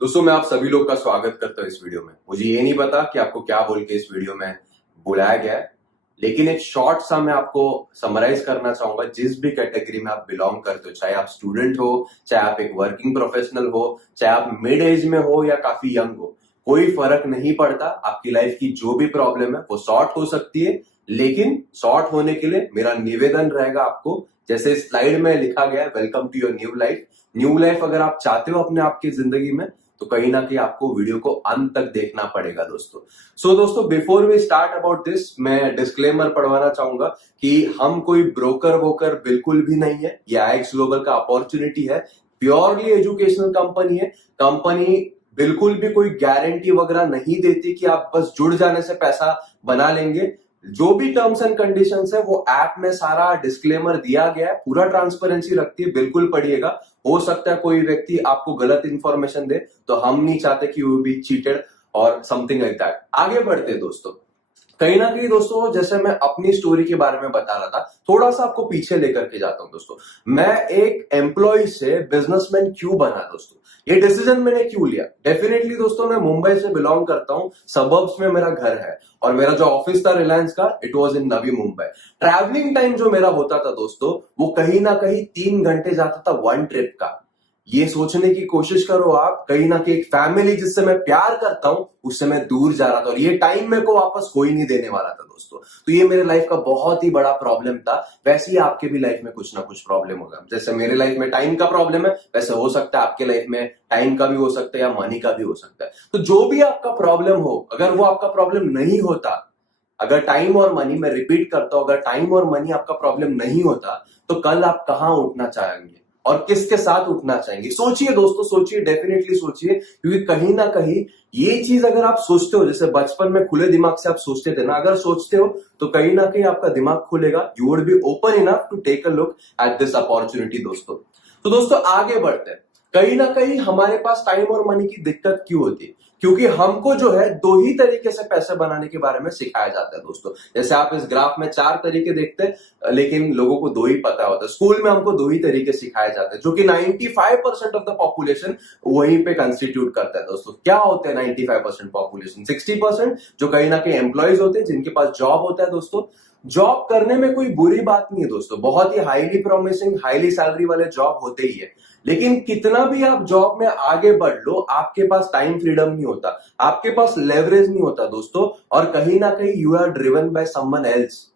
दोस्तों मैं आप सभी लोग का स्वागत करता हूं इस वीडियो में। मुझे ये नहीं पता कि आपको क्या बोल के इस वीडियो में बुलाया गया है, लेकिन एक शॉर्ट सा मैं आपको समराइज करना चाहूंगा। जिस भी कैटेगरी में आप बिलोंग करते हो, चाहे आप स्टूडेंट हो, चाहे आप एक वर्किंग प्रोफेशनल हो, चाहे आप मिड एज में हो या काफी यंग हो, कोई फर्क नहीं पड़ता। आपकी लाइफ की जो भी प्रॉब्लम है वो सॉर्ट हो सकती है, लेकिन सॉर्ट होने के लिए मेरा निवेदन रहेगा आपको, जैसे स्लाइड में लिखा गया है, welcome to your new life. New life अगर आप चाहते हो अपने आपकी जिंदगी में, तो कहीं ना कहीं आपको वीडियो को अंत तक देखना पड़ेगा दोस्तों। सो दोस्तों, before we start about this, मैं डिस्क्लेमर पढ़वाना चाहूंगा कि हम कोई ब्रोकर वोकर बिल्कुल भी नहीं है। ये आईएक्स ग्लोबल का अपॉर्चुनिटी है, प्योरली एजुकेशनल कंपनी है। कंपनी बिल्कुल भी कोई गारंटी वगैरह नहीं देती कि आप बस जुड़ जाने से पैसा बना लेंगे। जो भी टर्म्स एंड कंडीशंस है वो ऐप में सारा डिस्क्लेमर दिया गया है, पूरा ट्रांसपेरेंसी रखती है, बिल्कुल पढ़िएगा। हो सकता है कोई व्यक्ति आपको गलत इंफॉर्मेशन दे, तो हम नहीं चाहते कि वो भी चीटेड और समथिंग लाइक दैट। आगे बढ़ते दोस्तों, कहीं ना कहीं दोस्तों, जैसे मैं अपनी स्टोरी के बारे में बता रहा था, थोड़ा सा आपको पीछे लेकर के जाता हूं दोस्तों। मैं एक एम्प्लॉय से बिजनेसमैन क्यों बना दोस्तों, ये डिसीजन मैंने क्यों लिया? डेफिनेटली दोस्तों, मैं मुंबई से बिलोंग करता हूं, सबर्ब्स में मेरा घर है, और मेरा जो ऑफिस था रिलायंस का, it was in Navi Mumbai. Travelling time जो मेरा होता था दोस्तों, वो कहीं ना कहीं 3 घंटे जाता था वन ट्रिप का। ये सोचने की कोशिश करो आप, कहीं ना कहीं एक फैमिली जिससे मैं प्यार करता हूं उससे मैं दूर जा रहा था, और ये टाइम मेरे को वापस कोई नहीं देने वाला था दोस्तों। तो ये मेरे लाइफ का बहुत ही बड़ा प्रॉब्लम था। वैसे ही आपके भी लाइफ में कुछ ना कुछ प्रॉब्लम होगा। जैसे मेरे लाइफ में टाइम का प्रॉब्लम है, वैसे हो सकता है आपके लाइफ में टाइम का भी हो सकता है या मनी का भी हो सकता है। तो जो भी आपका प्रॉब्लम हो, अगर वो आपका प्रॉब्लम नहीं होता, अगर टाइम और मनी, मैं रिपीट करता हूं, अगर टाइम और मनी आपका प्रॉब्लम नहीं होता, तो कल आप कहां उठना चाहेंगे और किसके साथ उठना चाहेंगे? सोचिए दोस्तों, सोचिए, डेफिनेटली सोचिए। क्योंकि कहीं ना कहीं ये चीज अगर आप सोचते हो, जैसे बचपन में खुले दिमाग से आप सोचते थे ना, अगर सोचते हो तो कहीं ना कहीं आपका दिमाग खुलेगा। You would be open enough to take a look at this opportunity दोस्तों। तो दोस्तों आगे बढ़ते हैं। कहीं ना कहीं हमारे पास टाइम और मनी की दिक्कत क्यों होती है? क्योंकि हमको जो है दो ही तरीके से पैसे बनाने के बारे में सिखाया जाता है दोस्तों। जैसे आप इस ग्राफ में 4 तरीके देखते हैं, लेकिन लोगों को 2 ही पता होता है। स्कूल में हमको 2 ही तरीके सिखाए जाते हैं, जो कि 95% ऑफ द पॉपुलेशन वहीं पे कंस्टिट्यूट करता है दोस्तों। क्या होते हैं 95% पॉपुलेशन? 60% जो कहीं ना कहीं एम्प्लॉयज होते हैं, जिनके पास जॉब होता है दोस्तों। जॉब करने में कोई बुरी बात नहीं है दोस्तों, बहुत ही हाईली प्रोमिसिंग, हाईली सैलरी वाले जॉब होते ही है। लेकिन कितना भी आप जॉब में आगे बढ़ लो, आपके पास टाइम फ्रीडम नहीं होता, आपके पास लेवरेज नहीं होता दोस्तों, और कहीं ना कहीं you are driven by someone else.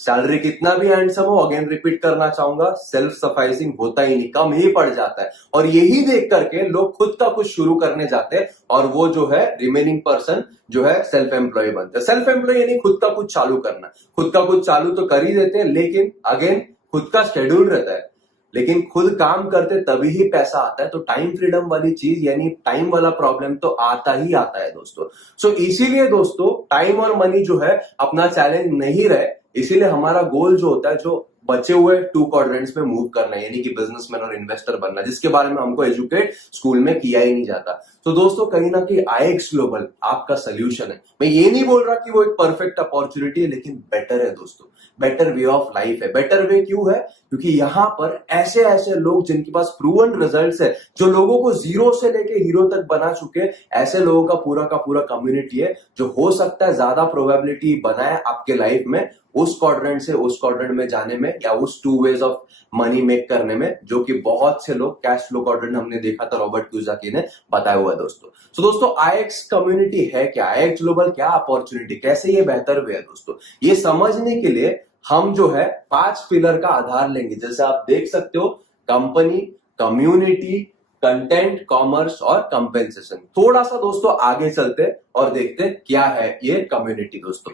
Salary कितना भी हैंडसम हो, अगेन रिपीट करना चाहूंगा, सेल्फ सफाइसिंग होता ही नहीं, कम ही पड़ जाता है। और यही देख करके लोग खुद का कुछ शुरू करने जाते हैं, और वो जो है रिमेनिंग पर्सन जो है सेल्फ एम्प्लॉय बनते हैं। सेल्फ एम्प्लॉय यानी खुद का कुछ चालू करना। खुद का कुछ चालू तो कर ही देते हैं, लेकिन अगेन खुद का शेड्यूल रहता है, लेकिन खुद काम करते तभी ही पैसा आता है। तो टाइम फ्रीडम वाली चीज, यानी टाइम वाला प्रॉब्लम तो आता ही आता है दोस्तों। सो इसीलिए दोस्तों, टाइम और मनी जो है अपना चैलेंज नहीं रहे, इसीलिए हमारा गोल जो होता है, जो बचे हुए 2 क्वाड्रेंट्स में मूव करना है, यानी कि बिजनेसमैन और इन्वेस्टर बनना, जिसके बारे में हमको एजुकेट स्कूल में किया ही नहीं जाता। तो दोस्तों कहीं ना कहीं आईएक्स ग्लोबल आपका सोल्यूशन है। मैं ये नहीं बोल रहा कि वो एक परफेक्ट अपॉर्चुनिटी है, लेकिन बेटर है दोस्तों, बेटर वे ऑफ लाइफ है। बेटर वे क्यों है? क्योंकि यहां पर ऐसे ऐसे लोग जिनके पास प्रूवन रिजल्ट्स है, जो लोगों को जीरो से लेके हीरो तक बना चुके, ऐसे लोगों का पूरा कम्युनिटी है, जो हो सकता है ज्यादा प्रोबेबिलिटी बनाए आपके लाइफ में उस क्वाड्रेंट से उस क्वाड्रेंट में जाने में, या उस 2 वेज ऑफ मनी मेक करने में, जो कि बहुत से लोग कैश फ्लो क्वाड्रेंट हमने देखा था, रॉबर्ट कियोसाकी ने बताया हुआ है दोस्तों। तो दोस्तों आईएक्स कम्युनिटी है क्या? आईएक्स ग्लोबल क्या अपॉर्चुनिटी, कैसे ये बेहतर वे है दोस्तों? ये समझने के लिए हम जो है 5 पिलर का आधार लेंगे। जैसे आप देख सकते हो, कंपनी, कम्युनिटी, कंटेंट, कॉमर्स और कंपेंसेशन। थोड़ा सा दोस्तों आगे चलते और देखते क्या है ये कम्युनिटी दोस्तों।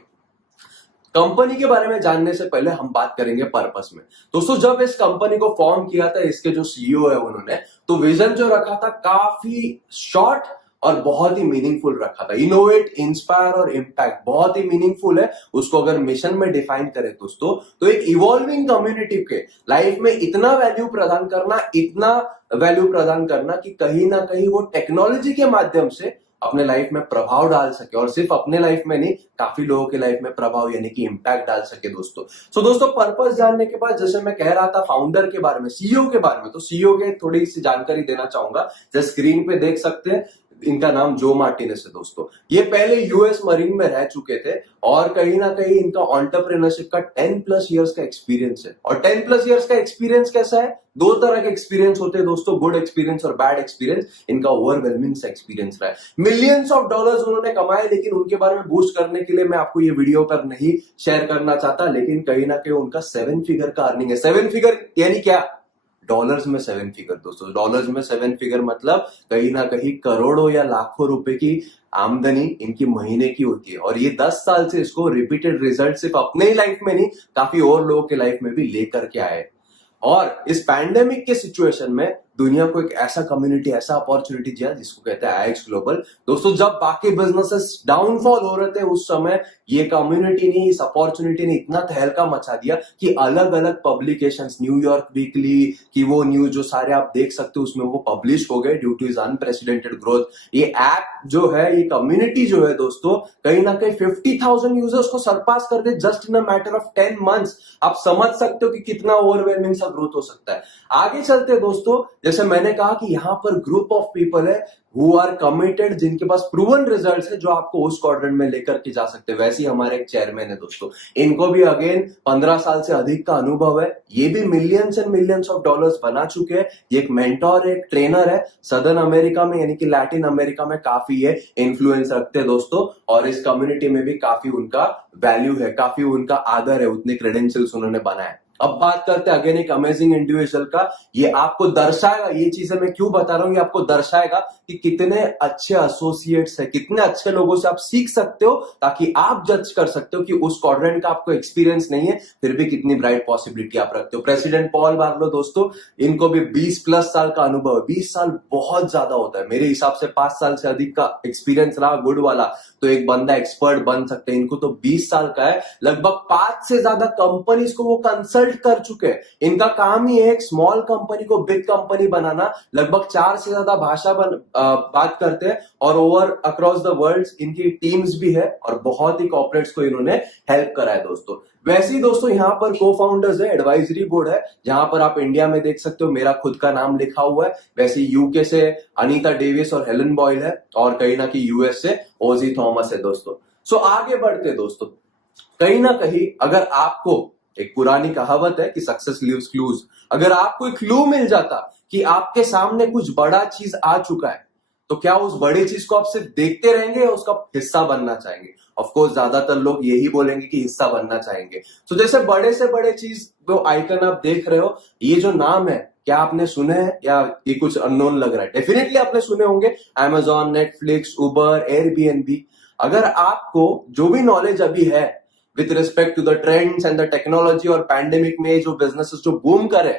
कंपनी के बारे में जानने से पहले हम बात करेंगे पर्पस में। दोस्तों जब इस कंपनी को फॉर्म किया था, इसके जो सीईओ है उन्होंने तो विजन जो रखा था काफी शॉर्ट और बहुत ही मीनिंगफुल रखा था। इनोवेट, इंस्पायर और इम्पैक्ट बहुत ही मीनिंगफुल है। उसको अगर मिशन में डिफाइन करें दोस्तों, तो एक इवॉल्विंग कम्युनिटी के लाइफ में इतना वैल्यू प्रदान करना, इतना वैल्यू प्रदान करना कि कहीं ना कहीं वो टेक्नोलॉजी के माध्यम से अपने लाइफ में प्रभाव डाल सके, और सिर्फ अपने लाइफ में नहीं, काफी लोगों के लाइफ में प्रभाव यानी कि इंपैक्ट डाल सके दोस्तों। सो दोस्तों पर्पस जानने के बाद, जैसे मैं कह रहा था फाउंडर के बारे में, सीईओ के बारे में, तो सीईओ के थोड़ी सी जानकारी देना चाहूंगा। जैसे स्क्रीन पे देख सकते हैं, इनका नाम जो मार्टिनेस है दोस्तों। ये पहले यूएस मरीन में रह चुके थे और कहीं ना कहीं इनका एंटरप्रेन्योरशिप का 10+ इयर्स का एक्सपीरियंस है। और 10+ इयर्स का एक्सपीरियंस कैसा है? दो तरह के एक्सपीरियंस होते हैं दोस्तों, गुड एक्सपीरियंस और बैड एक्सपीरियंस। इनका ओवरवेलमिंग सा एक्सपीरियंस रहा है, मिलियंस ऑफ डॉलर्स उन्होंने कमाए, लेकिन उनके बारे में बूस्ट करने के लिए मैं आपको ये वीडियो पर नहीं शेयर करना चाहता। लेकिन कहीं ना कहीं उनका 7 फिगर का अर्निंग है। 7 फिगर यानी क्या? डॉलर्स में 7 फिगर दोस्तों। डॉलर्स में 7 फिगर मतलब कहीं ना कहीं करोड़ों या लाखों रुपए की आमदनी इनकी महीने की होती है। और ये 10 साल से इसको रिपीटेड रिजल्ट सिर्फ अपने ही लाइफ में नहीं, काफी और लोगों के लाइफ में भी लेकर के आए। और इस पैंडेमिक के सिचुएशन में दुनिया को एक ऐसा कम्युनिटी, ऐसा अपॉर्चुनिटी दिया जिसको कहते हैं आईएक्स ग्लोबल। दोस्तों जब बाकी बिजनेसेस डाउनफॉल हो रहे थे उस समय ये कम्युनिटी ने, इस अपॉर्चुनिटी ने इतना तहलका मचा दिया कि अलग अलग पब्लिकेशंस, न्यूयॉर्क वीकली की वो न्यूज जो सारे आप देख सकते हो उसमें वो पब्लिश हो गए due two is unprecedented growth. ये ऐप जो है, ये कम्युनिटी जो है दोस्तों, कहीं ना कहीं 50,000 यूजर्स को सरपास कर they just in a matter of 10 months. आप समझ सकते हो कि कितना ओवरवेलमिंग सा ग्रोथ हो सकता है। आगे चलते दोस्तों, जैसे मैंने कहा कि यहां पर ग्रुप ऑफ पीपल है हु आर कमिटेड, जिनके पास प्रूवन रिजल्ट्स है, जो आपको उस क्वाड्रेंट में लेकर के जा सकते हैं। वैसे ही हमारे एक चेयरमैन है दोस्तों, इनको भी अगेन 15 साल से अधिक का अनुभव है। ये भी millions and millions of dollars बना चुके हैं। ये एक मेंटोर है, एक ट्रेनर है। सदर्न अमेरिका में यानी कि लैटिन अमेरिका में काफी है इन्फ्लुएंस रखते हैं दोस्तों, और इस कम्युनिटी में भी काफी उनका वैल्यू है, काफी उनका आदर है, उतने क्रेडेंशियल्स उन्होंने बनाए। अब बात करते हैं अगेन एक अमेजिंग इंडिविजुअल का। ये आपको दर्शाएगा, ये चीजें मैं क्यों बता रहा हूं, ये आपको दर्शाएगा कि कितने अच्छे एसोसिएट्स हैं, कितने अच्छे लोगों से आप सीख सकते हो, ताकि आप जज कर सकते हो कि उस क्वाड्रेंट का आपको एक्सपीरियंस नहीं है फिर भी कितनी ब्राइट पॉसिबिलिटी आप रखते हो। प्रेसिडेंट पॉल बार्लो दोस्तों, इनको भी 20+ साल का अनुभव है। 20 साल बहुत ज्यादा होता है, मेरे हिसाब से 5 साल से अधिक का एक्सपीरियंस रहा गुड वाला तो एक बंदा एक्सपर्ट बन सकते हैं। इनको तो 20 साल का है। लगभग 5 से ज्यादा कंपनीज को वो कंसल्ट कर चुके हैं। इनका काम ही है एक स्मॉल कंपनी को बिग कंपनी बनाना। लगभग 4 से ज्यादा भाषा बात करते हैं और ओवर अक्रॉस द वर्ल्ड इनकी टीम्स भी है और बहुत ही कॉर्पोरेट्स को इन्होंने हेल्प करा है दोस्तों। वैसे ही दोस्तों यहाँ पर को फाउंडर्स है, एडवाइजरी बोर्ड है, जहां पर आप इंडिया में देख सकते हो मेरा खुद का नाम लिखा हुआ है। वैसे यूके से अनीता डेविस और हेलन बॉयल है, और कहीं ना कहीं यूएस से ओजी थॉमस है दोस्तों। सो आगे बढ़ते दोस्तों, कहीं ना कहीं अगर आपको, एक पुरानी कहावत है कि सक्सेस लीव्स क्लूज, अगर आपको एक क्लू मिल जाता कि आपके सामने कुछ बड़ा चीज आ चुका है, तो क्या उस बड़ी चीज को आप सिर्फ देखते रहेंगे या उसका हिस्सा बनना चाहेंगे? ऑफ कोर्स ज्यादातर लोग यही बोलेंगे कि हिस्सा बनना चाहेंगे। तो जैसे बड़े से बड़े चीज जो आइकन आप देख रहे हो, ये जो नाम है, क्या आपने सुने हैं या ये कुछ अननोन लग रहा है? डेफिनेटली आपने सुने होंगे, Amazon, नेटफ्लिक्स, उबर, एयरबीएनबी। अगर आपको जो भी नॉलेज अभी है with respect to the trends and the technology और पैंडेमिक में जो बिजनेसेस जो बूम करे,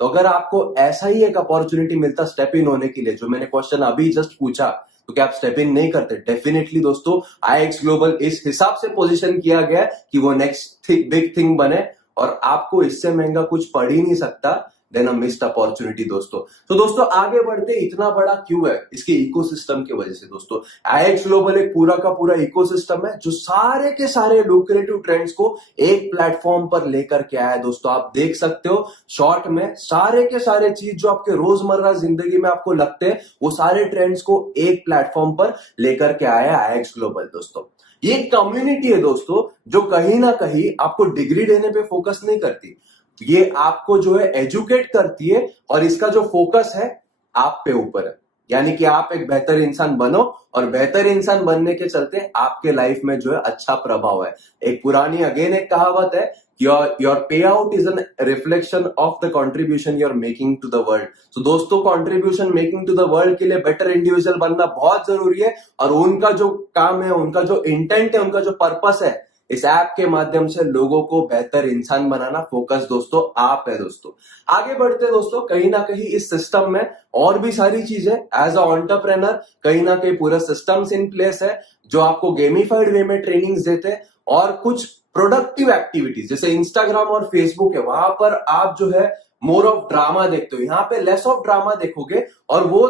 तो अगर आपको ऐसा ही एक अपॉर्चुनिटी मिलता स्टेप इन होने के लिए, जो मैंने क्वेश्चन अभी जस्ट पूछा, तो क्या आप स्टेप इन नहीं करते? डेफिनेटली दोस्तों, आईएक्स ग्लोबल इस हिसाब से पोजीशन किया गया कि वो नेक्स्ट बिग थिंग बने, और आपको इससे महंगा कुछ पड़ ही नहीं सकता देन अ मिस्ड अपॉर्चुनिटी दोस्तों। तो दोस्तों आगे बढ़ते, इतना बड़ा क्यों है? इसके इकोसिस्टम की वजह से दोस्तों। आईएक्स ग्लोबल एक पूरा का पूरा इकोसिस्टम है जो सारे के सारे लुक्रेटिव ट्रेंड्स को एक प्लेटफॉर्म पर लेकर के आया है दोस्तों। आप देख सकते हो शॉर्ट में सारे के सारे चीज जो आपके रोजमर्रा जिंदगी में आपको लगते हैं, वो सारे ट्रेंड्स को एक प्लेटफॉर्म पर लेकर के आया है आईएक्स ग्लोबल दोस्तों। ये कम्युनिटी है दोस्तों जो कहीं ना कहीं आपको डिग्री देने पे फोकस नहीं करती, ये आपको जो है एजुकेट करती है, और इसका जो फोकस है आप पे ऊपर है। यानी कि आप एक बेहतर इंसान बनो, और बेहतर इंसान बनने के चलते आपके लाइफ में जो है अच्छा प्रभाव है। एक पुरानी अगेन एक कहावत है, your pay out is an reflection of the contribution you are making to the world. तो दोस्तों contribution making to the world के लिए बेटर इंडिविजुअल बनना बहुत जरूरी है, और उनका जो काम है, उनका जो इंटेंट है, उनका जो पर्पस है, इस ऐप के माध्यम से लोगों को बेहतर इंसान बनाना, फोकस दोस्तों आप है दोस्तों। आगे बढ़ते दोस्तों, कहीं ना कहीं इस सिस्टम में और भी सारी चीजें, एज अ एंटरप्रेन्योर कहीं ना कहीं पूरा सिस्टम्स इन प्लेस है जो आपको गेमिफाइड वे में ट्रेनिंग्स देते हैं, और कुछ प्रोडक्टिव एक्टिविटीज जैसे इंस्टाग्राम और फेसबुक है, वहां पर आप जो है मोर ऑफ ड्रामा देखते हो, यहाँ पे लेस ऑफ ड्रामा देखोगे, और वो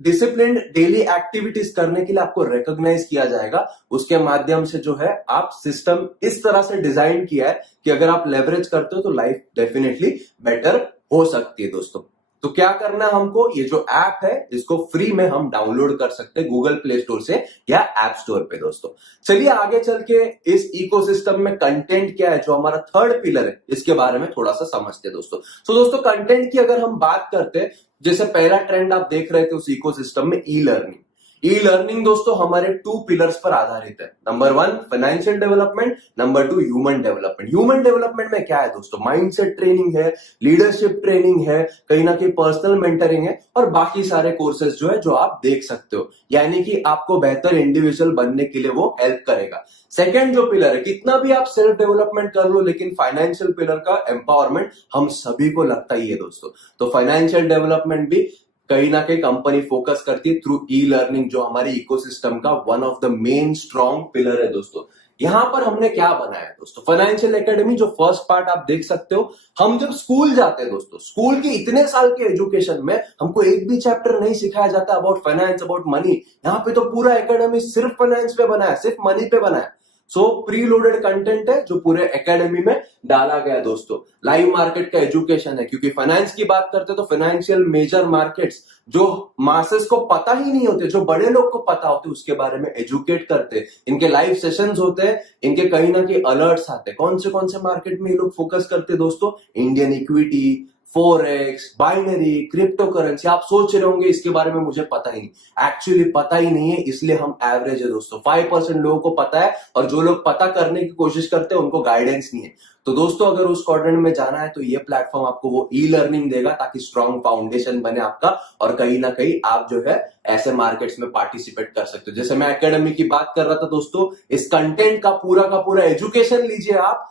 डिसिप्लिन डेली एक्टिविटीज करने के लिए आपको रिकॉग्नाइज किया जाएगा। उसके माध्यम से जो है आप सिस्टम इस तरह से डिजाइन किया है कि अगर आप लेवरेज करते हो तो लाइफ डेफिनेटली बेटर हो सकती है दोस्तों। तो क्या करना है हमको, ये जो ऐप है इसको फ्री में हम डाउनलोड कर सकते हैं गूगल प्ले स्टोर से या ऐप स्टोर पे दोस्तों। चलिए आगे चल के इस इकोसिस्टम में कंटेंट क्या है, जो हमारा थर्ड पिलर है, इसके बारे में थोड़ा सा समझते हैं दोस्तों। तो दोस्तों कंटेंट की अगर हम बात करते हैं, जैसे पहला ट्रेंड आप देख रहे थे उस इकोसिस्टम में, ई लर्निंग। ई लर्निंग दोस्तों हमारे 2 पिलर्स पर आधारित है। Number 1 financial development, number 2 human development. Human development में क्या है दोस्तों, माइंडसेट ट्रेनिंग है, लीडरशिप ट्रेनिंग है, कहीं ना कहीं पर्सनल मेंटरिंग है और बाकी सारे कोर्सेज जो है जो आप देख सकते हो, यानी कि आपको बेहतर इंडिविजुअल बनने के लिए वो हेल्प करेगा। सेकेंड जो पिलर है, कितना भी आप सेल्फ डेवलपमेंट कर लो, लेकिन फाइनेंशियल पिलर का एम्पावरमेंट हम सभी को लगता ही है दोस्तों। तो फाइनेंशियल डेवलपमेंट भी कहीं ना कहीं कंपनी फोकस करती है थ्रू ई लर्निंग, जो हमारे इकोसिस्टम का one of the main strong pillar है दोस्तों। यहां पर हमने क्या बनाया है दोस्तों, फाइनेंशियल एकेडमी, जो फर्स्ट पार्ट आप देख सकते हो। हम जब स्कूल जाते हैं दोस्तों, स्कूल के इतने साल के एजुकेशन में हमको एक भी चैप्टर नहीं सिखाया जाता अबाउट फाइनेंस, अबाउट मनी। यहाँ पे तो पूरा एकेडमी सिर्फ फाइनेंस पे बना है, सिर्फ मनी पे बना है। सो प्री लोडेड कंटेंट है जो पूरे एकेडमी में डाला गया दोस्तों। लाइव मार्केट का एजुकेशन है, क्योंकि फाइनेंस की बात करते तो फाइनेंशियल मेजर मार्केट्स जो मासेस को पता ही नहीं होते, जो बड़े लोग को पता होते, उसके बारे में एजुकेट करते। इनके लाइव सेशंस होते हैं, इनके कहीं ना कहीं अलर्ट्स आते। कौन से मार्केट में ये लोग फोकस करते दोस्तों, Indian equity, forex, binary, crypto currency. आप सोच रहे होंगे इसके बारे में मुझे पता ही नहीं। एक्चुअली पता ही नहीं है, इसलिए हम एवरेज है दोस्तों। 5% लोगों को पता है और जो लोग पता करने की कोशिश करते हैं उनको गाइडेंस नहीं है। तो दोस्तों अगर उस क्वाड्रेंट में जाना है तो ये प्लेटफॉर्म आपको वो ई लर्निंग देगा, ताकि स्ट्रॉन्ग फाउंडेशन बने आपका और कहीं ना कहीं आप जो है ऐसे मार्केट्स में पार्टिसिपेट कर सकते हो। जैसे मैं एकेडमी की बात कर रहा था दोस्तों, इस कंटेंट का पूरा एजुकेशन लीजिए आप।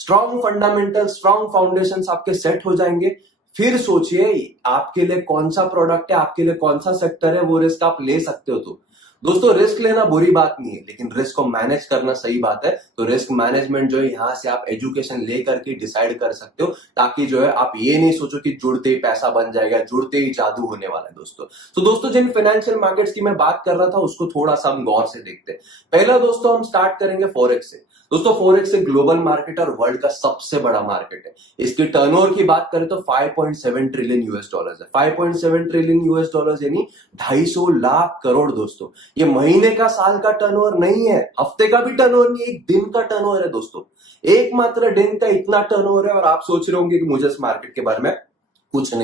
स्ट्रॉन्ग फंडामेंटल, स्ट्रॉन्ग फाउंडेशंस आपके सेट हो जाएंगे। फिर सोचिए आपके लिए कौन सा प्रोडक्ट है, आपके लिए कौन सा सेक्टर है, वो रिस्क आप ले सकते हो। तो दोस्तों रिस्क लेना बुरी बात नहीं है, लेकिन रिस्क को मैनेज करना सही बात है। तो रिस्क मैनेजमेंट जो है यहाँ से आप एजुकेशन लेकर के डिसाइड कर सकते हो, ताकि जो है आप ये नहीं सोचो कि जुड़ते ही पैसा बन जाएगा, जुड़ते ही जादू होने वाला है दोस्तों। तो दोस्तों जिन फाइनेंशियल मार्केट्स की मैं बात कर रहा था उसको थोड़ा सा हम गौर से देखते हैं। पहला दोस्तों हम स्टार्ट करेंगे फॉरेक्स से। दोस्तों फॉरेक्स एक ग्लोबल मार्केट और वर्ल्ड का सबसे बड़ा मार्केट है। इसकी टर्नओवर की बात करें तो 5.7 ट्रिलियन यूएस डॉलर्स है। 5.7 ट्रिलियन यूएस डॉलर्स यानी 250 लाख करोड़ दोस्तों। ये महीने का, साल का टर्नओवर नहीं है, हफ्ते का भी टर्नओवर नहीं है, एक दिन का टर्नओवर है दोस्तों। एकमात्र दिन का इतना टर्नओवर है। और आप सोच रहे होंगे कि मुझे इस मार्केट के बारे में कुछ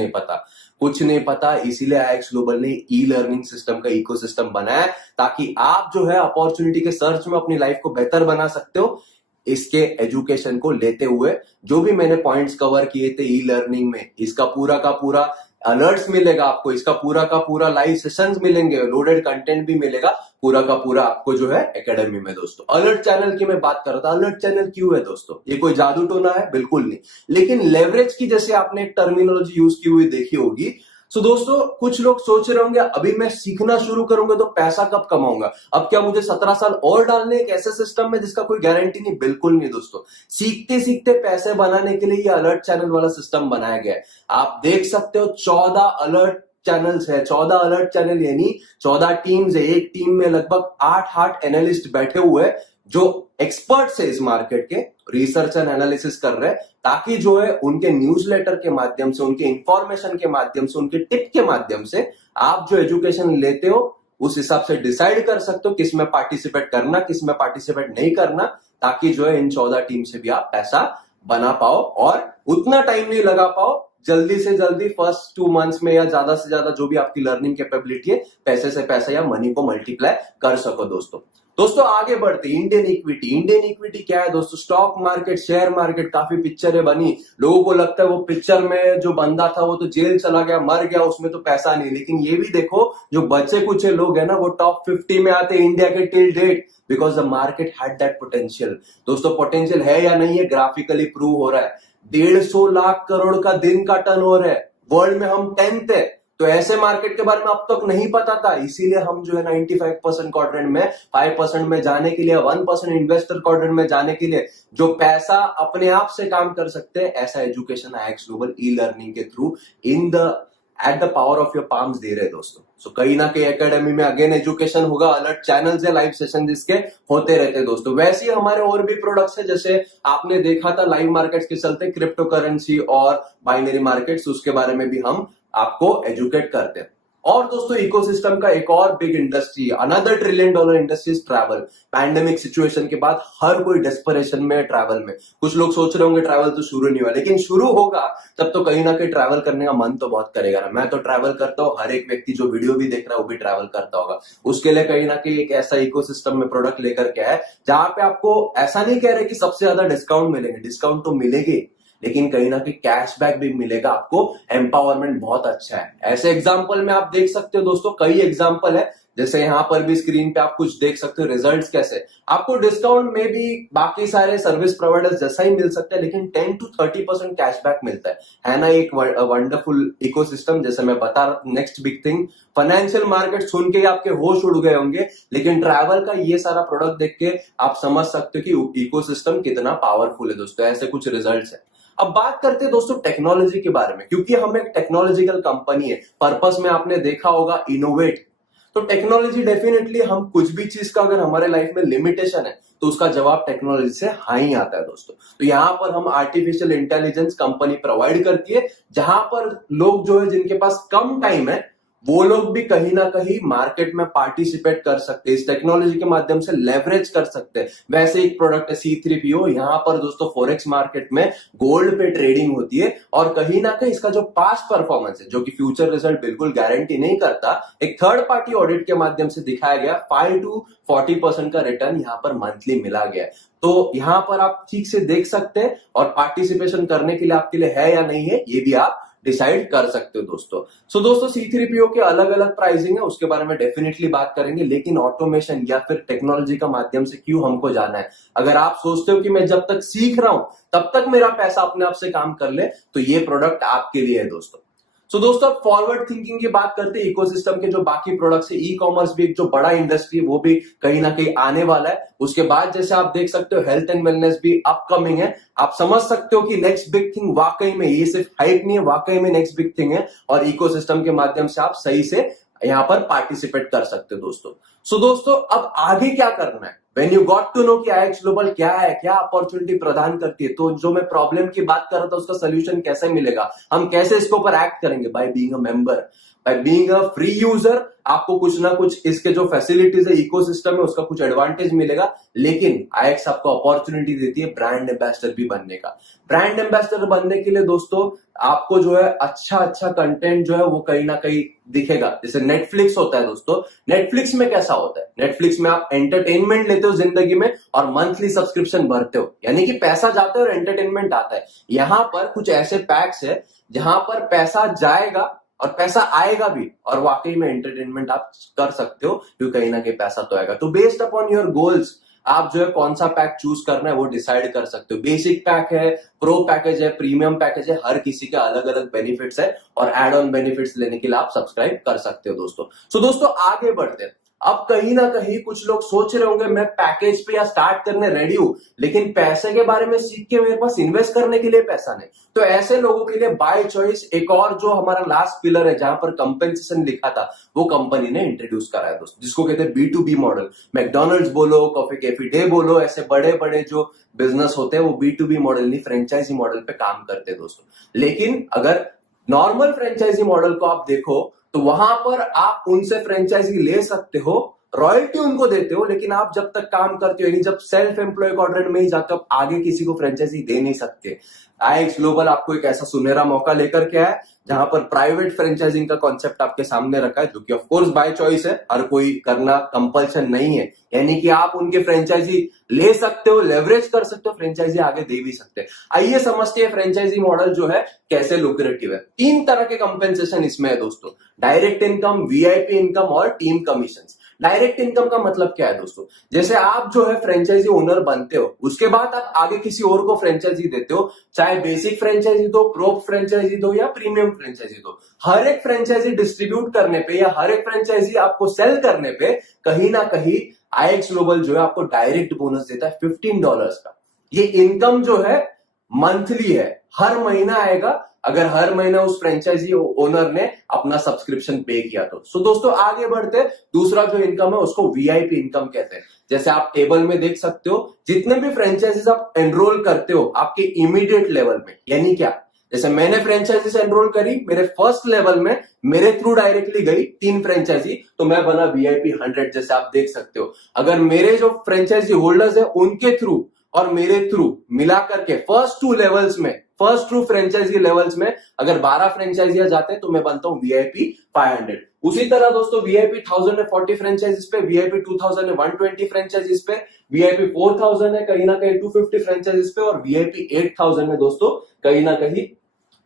नहीं पता, इसीलिए आईएक्स ग्लोबल ने ई लर्निंग सिस्टम का इकोसिस्टम बनाया, ताकि आप जो है अपॉर्चुनिटी के सर्च में अपनी लाइफ को बेहतर बना सकते हो। इसके एजुकेशन को लेते हुए जो भी मैंने पॉइंट्स कवर किए थे ई लर्निंग में, इसका पूरा का पूरा अलर्ट्स मिलेगा आपको, इसका पूरा का पूरा लाइव सेशंस मिलेंगे, लोडेड कंटेंट भी मिलेगा पूरा का पूरा आपको जो है एकेडमी में दोस्तों। अलर्ट चैनल की मैं बात कर रहा था। अलर्ट चैनल क्यों है दोस्तों, ये कोई जादू टोना है? बिल्कुल नहीं। लेकिन लेवरेज की जैसे आपने एक टर्मिनोलॉजी यूज की हुई देखी होगी। सो दोस्तों कुछ लोग सोच रहे होंगे अभी मैं सीखना शुरू करूंगा तो पैसा कब कमाऊंगा, अब क्या मुझे 17 साल और डालने एक ऐसे सिस्टम में जिसका कोई गारंटी नहीं? बिल्कुल नहीं दोस्तों। सीखते सीखते पैसे बनाने के लिए ये अलर्ट चैनल वाला सिस्टम बनाया गया है। आप देख सकते हो 14 अलर्ट चैनल्स है। 14 अलर्ट चैनल यानी 14 टीम्स है। एक टीम में लगभग 8 एनालिस्ट बैठे हुए हैं जो एक्सपर्ट्स है इस मार्केट के, रिसर्च एंड एनालिसिस कर रहे हैं, ताकि जो है उनके न्यूज़लेटर के माध्यम से, उनके इंफॉर्मेशन के माध्यम से, उनके टिप के माध्यम से आप जो एजुकेशन लेते हो उस हिसाब से डिसाइड कर सकते हो किस में पार्टिसिपेट करना, किस में पार्टिसिपेट नहीं करना, ताकि जो है इन 14 टीम से भी आप पैसा बना पाओ और उतना टाइम नहीं लगा पाओ। जल्दी से जल्दी फर्स्ट 2 मंथ्स में या ज्यादा से ज्यादा जो भी आपकी लर्निंग कैपेबिलिटी है, पैसे से पैसा या मनी को मल्टीप्लाई कर सको दोस्तों आगे बढ़ते। इंडियन इक्विटी क्या है दोस्तों? Stock market, share market. काफी पिक्चरें बनी, लोगों को लगता है वो पिक्चर में जो बंदा था वो तो जेल चला गया, मर गया, उसमें तो पैसा नहीं। लेकिन ये भी देखो जो बचे कुछ लोग है ना वो टॉप 50 में आते इंडिया के till date, because the market had that potential. दोस्तों पोटेंशियल है या नहीं है, ग्राफिकली प्रूव हो रहा है। 150 लाख करोड़ का दिन का टर्नओवर है, वर्ल्ड में हम 10th है। तो ऐसे मार्केट के बारे में अब तक नहीं पता था, इसीलिए हम जो है 95% क्वाड्रेंट में 5% में जाने के लिए, 1% इन्वेस्टर क्वाड्रेंट में जाने के लिए जो पैसा अपने आप से काम कर सकते हैं, ऐसा education IX global e learning के through at the power of your palms दे रहे दोस्तों। सो कहीं ना कहीं एकेडमी में अगेन एजुकेशन होगा, अलर्ट चैनल से लाइव सेशन जिसके होते रहते दोस्तों। वैसे ही हमारे और भी प्रोडक्ट्स है, जैसे आपने देखा था लाइव मार्केट्स के चलते क्रिप्टो करेंसी और बाइनरी मार्केट्स, उसके बारे में भी हम आपको एजुकेट करते हैं। और दोस्तों इकोसिस्टम का एक और big industry, another $1 trillion industry is travel. Pandemic situation के बाद हर कोई डेस्परेशन में ट्रैवल में। कुछ लोग सोच रहे होंगे ट्रैवल तो शुरू नहीं हुआ, लेकिन शुरू होगा तब तो कहीं ना कहीं ट्रैवल करने का मन तो बहुत करेगा ना। मैं तो ट्रैवल करता हूँ, हर एक व्यक्ति जो वीडियो भी देख रहा है वो भी ट्रैवल करता होगा। उसके लिए कहीं ना कहीं एक ऐसा इकोसिस्टम में प्रोडक्ट लेकर के है जहां पे आपको ऐसा नहीं कह रहे कि सबसे ज्यादा डिस्काउंट मिलेंगे, डिस्काउंट तो मिलेगी, लेकिन कहीं ना कहीं कैशबैक भी मिलेगा आपको। एम्पावरमेंट बहुत अच्छा है। ऐसे एग्जांपल में आप देख सकते हो दोस्तों, कई एग्जांपल है, जैसे यहां पर भी स्क्रीन पे आप कुछ देख सकते हो रिजल्ट्स कैसे। आपको डिस्काउंट में भी बाकी सारे सर्विस प्रोवाइडर्स जैसा ही मिल सकता है, लेकिन 10 to 30% कैशबैक मिलता है ना। एक वंडरफुल इकोसिस्टम, जैसे मैं बता रहा हूं। Next big thing, financial market सुन के आपके होश उड़ गए होंगे, लेकिन ट्रैवल का ये सारा प्रोडक्ट देख के आप समझ सकते हो कि इकोसिस्टम कितना पावरफुल है दोस्तों। ऐसे कुछ रिजल्ट्स है। अब बात करते हैं दोस्तों टेक्नोलॉजी के बारे में, क्योंकि हम एक टेक्नोलॉजिकल कंपनी है। पर्पस में आपने देखा होगा इनोवेट, तो टेक्नोलॉजी डेफिनेटली, हम कुछ भी चीज का अगर हमारे लाइफ में लिमिटेशन है तो उसका जवाब टेक्नोलॉजी से हाँ ही आता है दोस्तों। तो यहां पर हम आर्टिफिशियल इंटेलिजेंस कंपनी प्रोवाइड करती है, जहां पर लोग जो है जिनके पास कम टाइम है वो लोग भी कहीं ना कहीं मार्केट में पार्टिसिपेट कर सकते हैं, इस टेक्नोलॉजी के माध्यम से लेवरेज कर सकते हैं। वैसे एक प्रोडक्ट है C3PO, यहां पर दोस्तों फॉरेक्स मार्केट में गोल्ड पे ट्रेडिंग होती है, और कहीं ना कहीं इसका जो पास्ट परफॉर्मेंस है, जो कि फ्यूचर रिजल्ट बिल्कुल गारंटी नहीं करता, एक थर्ड पार्टी ऑडिट के माध्यम से दिखाया गया 5 to 40% का रिटर्न यहां पर मंथली मिला गया है। तो यहां पर आप ठीक से देख सकते हैं, और पार्टिसिपेशन करने के लिए आपके लिए है या नहीं है ये भी आप डिसाइड कर सकते हो दोस्तों। सो दोस्तों C3PO के अलग अलग प्राइसिंग है, उसके बारे में डेफिनेटली बात करेंगे, लेकिन ऑटोमेशन या फिर टेक्नोलॉजी का माध्यम से क्यों हमको जाना है। अगर आप सोचते हो कि मैं जब तक सीख रहा हूं तब तक मेरा पैसा अपने आप से काम कर ले, तो ये प्रोडक्ट आपके लिए है दोस्तों। सो दोस्तों अब फॉरवर्ड थिंकिंग की बात करते हैं, इकोसिस्टम के जो बाकी प्रोडक्ट्स है, ई कॉमर्स भी एक जो बड़ा इंडस्ट्री है वो भी कहीं ना कहीं आने वाला है। उसके बाद जैसे आप देख सकते हो हेल्थ एंड वेलनेस भी अपकमिंग है। आप समझ सकते हो कि नेक्स्ट बिग थिंग वाकई में, ये सिर्फ हाइप नहीं है, वाकई में नेक्स्ट बिग थिंग है, और इकोसिस्टम के माध्यम से आप सही से यहां पर पार्टिसिपेट कर सकते हो दोस्तों। सो दोस्तों अब आगे क्या करना है, When you got to know कि IX ग्लोबल क्या है, क्या अपॉर्चुनिटी प्रदान करती है, तो जो मैं प्रॉब्लम की बात कर रहा था उसका सोल्यूशन कैसे मिलेगा, हम कैसे इसके ऊपर एक्ट करेंगे, by being a member, by being a free user. आपको कुछ ना कुछ इसके जो फैसिलिटीज है, इकोसिस्टम है, उसका कुछ एडवांटेज मिलेगा, लेकिन IX आपको अपॉर्चुनिटी देती है ब्रांड एम्बेसडर भी बनने का। ब्रांड एम्बेसडर बनने के लिए दोस्तों आपको जो है अच्छा कंटेंट जो है वो कहीं ना कहीं दिखेगा। जैसे नेटफ्लिक्स होता है दोस्तों, नेटफ्लिक्स में कैसा होता है, नेटफ्लिक्स में आप एंटरटेनमेंट लेते हो जिंदगी में और मंथली सब्सक्रिप्शन भरते हो, यानी कि पैसा जाता है और एंटरटेनमेंट आता है। यहां पर कुछ ऐसे पैक्स है जहां पर पैसा जाएगा और पैसा आएगा भी, और वाकई में एंटरटेनमेंट आप कर सकते हो, क्योंकि कहीं ना कहीं पैसा तो आएगा। तो बेस्ड अपॉन योर गोल्स आप जो है कौन सा पैक चूज करना है वो डिसाइड कर सकते हो। बेसिक पैक है, प्रो पैकेज है, प्रीमियम पैकेज है, हर किसी के अलग अलग बेनिफिट्स है, और एड ऑन बेनिफिट्स लेने के लिए आप सब्सक्राइब कर सकते हो दोस्तों। सो दोस्तों आगे बढ़ते हैं। अब कहीं ना कहीं कुछ लोग सोच रहे होंगे मैं पैकेज पे या स्टार्ट करने रेडी हूं, लेकिन पैसे के बारे में सीख के मेरे पास इन्वेस्ट करने के लिए पैसा नहीं। तो ऐसे लोगों के लिए बाय चॉइस एक और जो हमारा लास्ट पिलर है जहां पर कंपेंसेशन लिखा था, वो कंपनी ने इंट्रोड्यूस करा है दोस्तों, जिसको कहते हैं B2B मॉडल। मैकडॉनल्ड्स बोलो, कॉफी कैफे डे बोलो, ऐसे बड़े बड़े जो बिजनेस होते हैं वो B2B मॉडल नहीं, फ्रेंचाइजी मॉडल पे काम करते हैं दोस्तों। लेकिन अगर नॉर्मल फ्रेंचाइजी मॉडल को आप देखो तो वहां पर आप उनसे फ्रेंचाइजी ले सकते हो, रॉयल्टी उनको देते हो, लेकिन आप जब तक काम करते हो, यानी जब सेल्फ एम्प्लॉय क्वाड्रेंट में ही जाते हो, आप आगे किसी को फ्रेंचाइजी दे नहीं सकते। IX ग्लोबल आपको एक ऐसा सुनहरा मौका लेकर के आया जहां पर प्राइवेट फ्रेंचाइजिंग का कॉन्सेप्ट आपके सामने रखा है, जो कि ऑफ कोर्स बाय चॉइस है, हर कोई करना कंपल्शन नहीं है, यानी कि आप उनके फ्रेंचाइजी ले सकते हो, लेवरेज कर सकते हो, फ्रेंचाइजी आगे दे भी सकते हैं। आइए समझते हैं फ्रेंचाइजी मॉडल जो है कैसे लुक्रेटिव है। 3 तरह के कंपेंसेशन इसमें है दोस्तों, डायरेक्ट इनकम, VIP इनकम और टीम कमीशन। डायरेक्ट इनकम का मतलब क्या है दोस्तों, जैसे आप जो है फ्रेंचाइजी ओनर बनते हो, उसके बाद आप आगे किसी और को फ्रेंचाइजी देते हो, चाहे बेसिक फ्रेंचाइजी दो, प्रो फ्रेंचाइजी दो या प्रीमियम फ्रेंचाइजी दो। हर एक फ्रेंचाइजी डिस्ट्रीब्यूट करने पे या हर एक फ्रेंचाइजी आपको सेल करने पे कहीं ना कहीं IX ग्लोबल जो है आपको डायरेक्ट बोनस देता है $15 का। ये इनकम जो है मंथली है, हर महीना आएगा, अगर हर महीना उस फ्रेंचाइजी ओनर ने अपना सब्सक्रिप्शन पे किया तो। सो दोस्तों आगे बढ़ते, दूसरा जो इनकम है उसको VIP इनकम कहते हैं। जैसे आप टेबल में देख सकते हो, जितने भी फ्रेंचाइजीज आप एनरोल करते हो आपके इमीडिएट लेवल में, यानी क्या, जैसे मैंने फ्रेंचाइजी से एनरोल करी, मेरे फर्स्ट लेवल में मेरे थ्रू डायरेक्टली गई 3 फ्रेंचाइजी, तो मैं बना VIP 100, जैसे आप देख सकते हो। अगर मेरे जो फ्रेंचाइजी होल्डर्स है उनके थ्रू और मेरे थ्रू मिला करके फर्स्ट 2 लेवल्स में, फर्स्ट 2 फ्रेंचाइजी लेवल्स में अगर 12 फ्रेंचाइजियां जाते हैं तो मैं बनता हूं VIP 500। उसी तरह दोस्तों VIP 1000 है 40 फ्रेंचाइजीज पे, VIP 2000 है 120 फ्रेंचाइजीज पे, VIP 4000 है कहीं ना कहीं 250 फ्रेंचाइजीज पे, और VIP 8000 है दोस्तों कहीं ना कहीं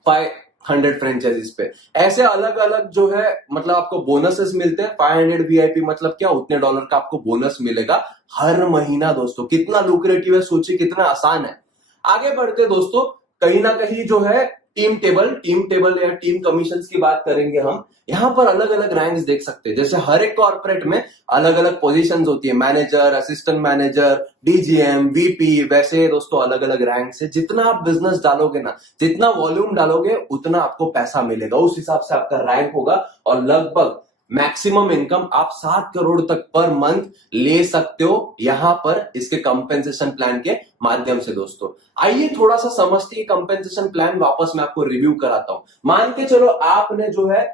500 फ्रेंचाइजीज पे। ऐसे अलग अलग जो है मतलब आपको बोनसेस मिलते हैं। 500 VIP मतलब क्या, उतने डॉलर का आपको बोनस मिलेगा हर महीना दोस्तों। कितना लुक्रेटिव है, सोचिए कितना आसान है। आगे बढ़ते दोस्तों, कहीं ना कहीं जो है टीम टेबल या टीम कमीशंस की बात करेंगे हम। यहां पर अलग अलग रैंक्स देख सकते हैं। जैसे हर एक कॉर्पोरेट में अलग अलग पोजीशंस होती है, manager, assistant manager, DGM, VP, वैसे दोस्तों अलग अलग रैंक से जितना आप बिजनेस डालोगे ना, जितना वॉल्यूम डालोगे उतना आपको पैसा मिलेगा, उस हिसाब से आपका रैंक होगा। और लगभग मैक्सिमम इनकम आप 7 करोड़ तक पर मंथ ले सकते हो यहां पर इसके कंपेंसेशन प्लान के माध्यम से दोस्तों। आइए थोड़ा सा समझते हैं कंपेंसेशन प्लान, वापस मैं आपको रिव्यू कराता हूं। मान के चलो आपने जो है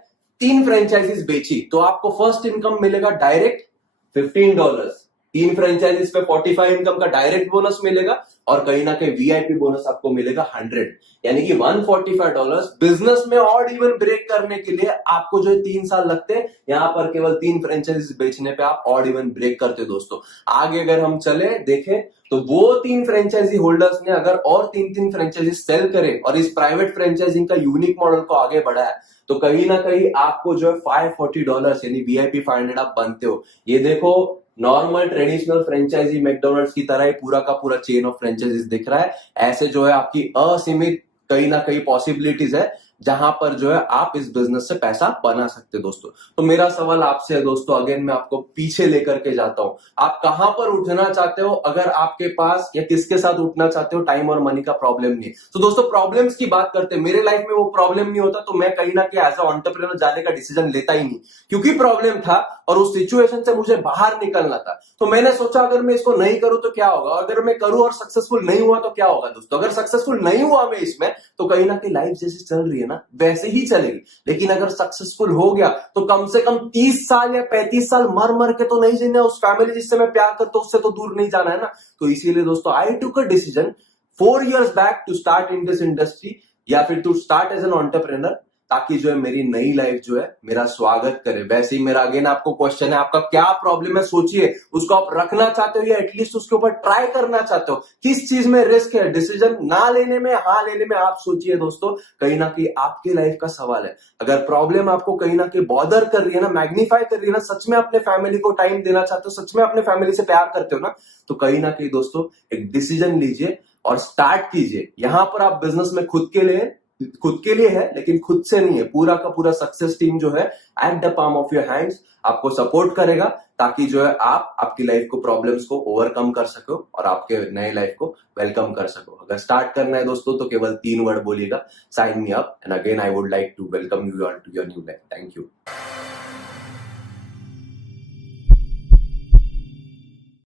3 फ्रेंचाइजीज बेची, तो आपको फर्स्ट इनकम मिलेगा डायरेक्ट $15। 3 फ्रेंचाइजीज पे 45 इनकम का डायरेक्ट बोनस मिलेगा, और कहीं ना कहीं VIP बोनस आपको मिलेगा 100, यानी कि $145। बिजनेस में ऑड इवन ब्रेक करने के लिए आपको जो 3 साल लगते हैं, यहां पर केवल 3 फ्रेंचाइजीज बेचने पे आप ऑड इवन ब्रेक करते हो दोस्तों। आगे अगर हम चले देखें तो वो 3 फ्रेंचाइजी होल्डर्स ने अगर और 3 फ्रेंचाइजी सेल करे और इस प्राइवेट फ्रेंचाइजिंग का यूनिक मॉडल को आगे बढ़ाया, तो कहीं ना कहीं आपको जो है $540 यानी VIP 500 आप बनते हो। ये देखो नॉर्मल ट्रेडिशनल फ्रेंचाइजी मैकडोनल्ड्स की तरह ही पूरा का पूरा चेन ऑफ फ्रेंचाइजीज दिख रहा है। ऐसे जो है आपकी असीमित कहीं ना कहीं पॉसिबिलिटीज है जहां पर जो है आप इस बिजनेस से पैसा बना सकते हो दोस्तों। तो मेरा सवाल आपसे है दोस्तों, अगेन मैं आपको पीछे लेकर के जाता हूं, आप कहां पर उठना चाहते हो? अगर आपके पास या किसके साथ उठना चाहते हो, टाइम और मनी का प्रॉब्लम नहीं है तो दोस्तों प्रॉब्लम्स की बात करते हैं। मेरे लाइफ में वो प्रॉब्लम नहीं होता तो मैं कहीं ना कहीं एज अ एंटरप्रेन्योर जाने का डिसीजन लेता ही नहीं, क्योंकि प्रॉब्लम था और उस सिचुएशन से मुझे बाहर निकलना था। तो मैंने सोचा अगर मैं इसको नहीं करूं तो क्या होगा, अगर मैं करूं और सक्सेसफुल नहीं हुआ तो क्या होगा दोस्तों। अगर सक्सेसफुल नहीं हुआ मैं इसमें, तो कहीं ना कहीं लाइफ जैसे चल रही है ना वैसे ही चलेगी। लेकिन अगर सक्सेसफुल हो गया तो कम से कम 30 साल या 35 साल मर मर के तो नहीं जीना, उस फैमिली जिससे मैं प्यार करता हूं उससे तो दूर नहीं जाना है ना। तो इसीलिए दोस्तों I took a decision 4 years back to start in this industry, या फिर to start as an entrepreneur, ताकि जो है मेरी नई लाइफ जो है मेरा स्वागत करे। वैसे ही मेरा अगेन आपको क्वेश्चन है, आपका क्या प्रॉब्लम है सोचिए, उसको आप रखना चाहते हो या एटलीस्ट उसके ऊपर ट्राई करना चाहते हो। किस चीज में रिस्क है, डिसीजन ना लेने में, हाँ लेने में, आप सोचिए दोस्तों। कहीं ना कहीं आपकी लाइफ का सवाल है। अगर प्रॉब्लम आपको कहीं ना कहीं बॉदर कर रही है ना, मैग्नीफाई कर रही है ना, सच में अपने फैमिली को टाइम देना चाहते हो, सच में अपने फैमिली से प्यार करते हो ना, तो कहीं ना कहीं दोस्तों एक डिसीजन लीजिए और स्टार्ट कीजिए। यहां पर आप बिजनेस में खुद के लिए है, लेकिन खुद से नहीं है। पूरा का पूरा सक्सेस टीम जो है at the palm of your hands आपको सपोर्ट करेगा, ताकि जो है आप आपकी लाइफ को, प्रॉब्लम्स को ओवरकम कर सको और आपके नए लाइफ को वेलकम कर सको। अगर स्टार्ट करना है दोस्तों तो केवल 3 वर्ड बोलिएगा, sign me up, and again I would like to welcome you all to your new life. Thank you.